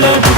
love.